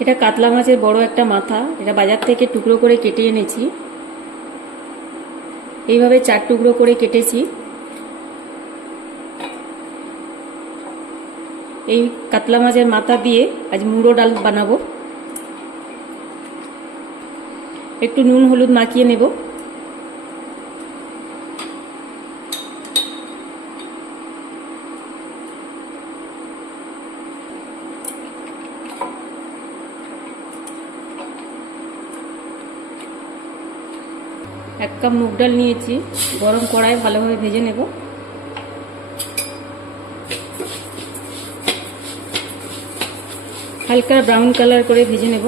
এটা কাতলা মাছের বড় একটা মাথা। এটা বাজার থেকে টুকরো করে কেটে এনেছি। এইভাবে 4 টুকরো করে কেটেছি। এই কাতলা মাছের মাথা দিয়ে আজ মুড়ো ডাল বানাবো। একটু নুন হলুদ মাখিয়ে নেব। এক কাপ মুগ ডাল নিয়েছি, গরম কড়ায় ভালোভাবে ভেজে নেব। হালকা ব্রাউন কালার করে ভেজে নেব।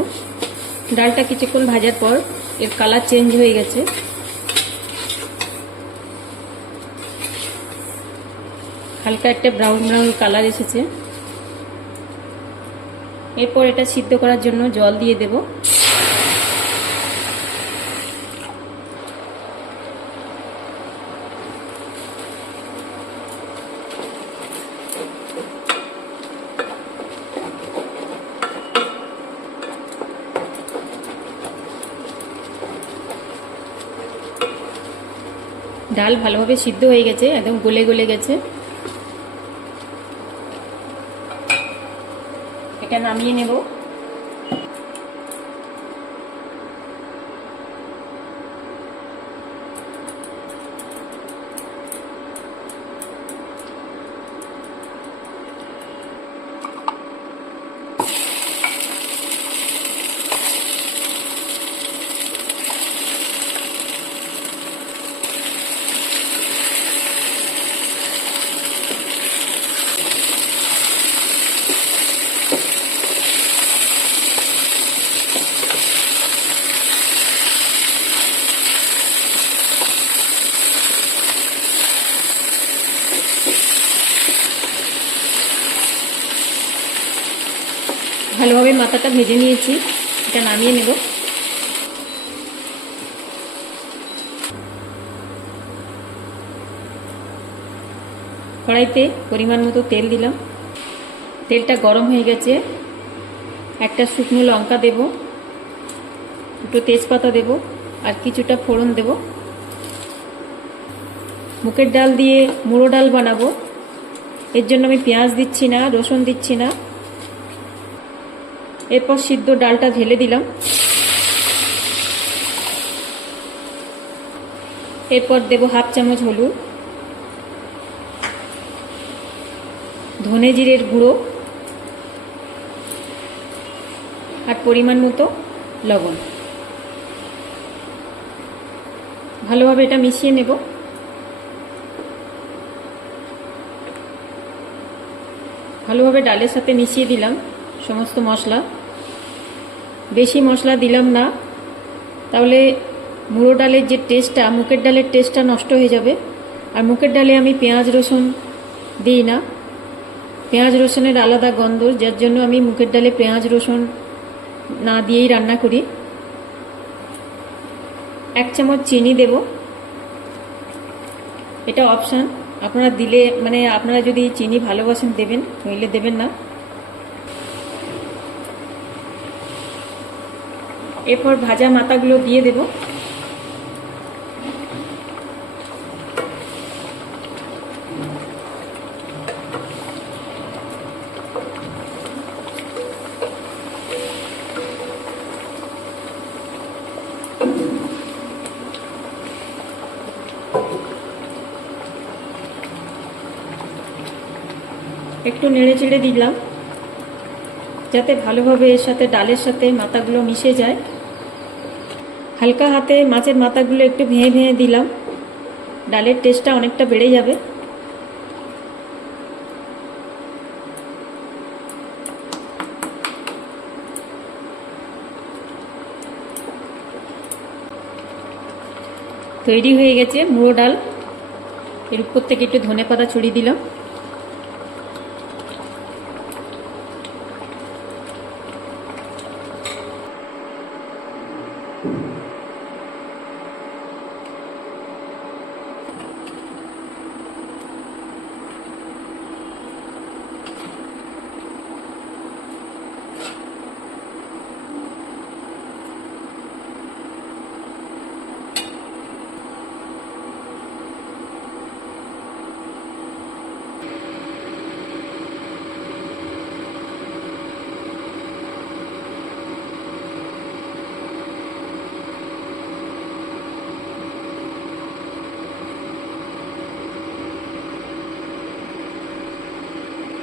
ডালটা কিছুক্ষণ ভাজার পর এর কালার চেঞ্জ হয়ে গেছে। হালকা একটা ব্রাউন ব্রাউন কালার এসেছে। এরপর এটা সিদ্ধ করার জন্য জল দিয়ে দেব। ডাল ভালোভাবে সিদ্ধ হয়ে গেছে, একদম গলে গলে গেছে। এটা নামিয়ে নেব। ভালোভাবে মাথাটা ভেজে নিয়েছি, এটা নামিয়ে নেব। কড়াইতে পরিমাণ মতো তেল দিলাম। তেলটা গরম হয়ে গেছে। একটা শুকনো লঙ্কা দেব, দুটো তেজপাতা দেব, আর কিছুটা ফোড়ন দেব। মুগের ডাল দিয়ে মুড়ো ডাল বানাবো, এর জন্য আমি পেঁয়াজ দিচ্ছি না, রসুন দিচ্ছি না। এরপর সিদ্ধ ডালটা ঢেলে দিলাম। এরপর দেব হাফ চামচ হলুদ, ধনে জিরের গুঁড়ো, আর পরিমাণ মতো লবণ। ভালোভাবে এটা মিশিয়ে নেব। ভালোভাবে ডালের সাথে মিশিয়ে দিলাম সমস্ত মশলা। বেশি মশলা দিলাম না, তাহলে মুড়ো ডালের যে টেস্টটা, মুগের ডালের টেস্টটা নষ্ট হয়ে যাবে। আর মুগের ডালে আমি পেঁয়াজ রসুন দিই না, পেঁয়াজ রসুনের আলাদা গন্ধ, যার জন্য আমি মুগের ডালে পেঁয়াজ রসুন না দিয়েই রান্না করি। 1 চামচ চিনি দেব, এটা অপশান, আপনারা দিলে মানে আপনারা যদি চিনি ভালোবাসেন দেবেন, নইলে দেবেন না। এরপর ভাজা মাথাগুলো দিয়ে দেব। একটু নেড়ে চেড়ে দিলাম যাতে ভালোভাবে এর সাথে ডালের সাথে মাথাগুলো মিশে যায়। হালকা হাতে মাছের মাথাগুলো একটু ভেঙে ভেঙে দিলাম, ডালের টেস্টটা অনেকটা বেড়ে যাবে। তৈরি হয়ে গেছে মুড়ো ডাল। এর উপর থেকে একটু ধনেপাতা ছড়িয়ে দিলাম।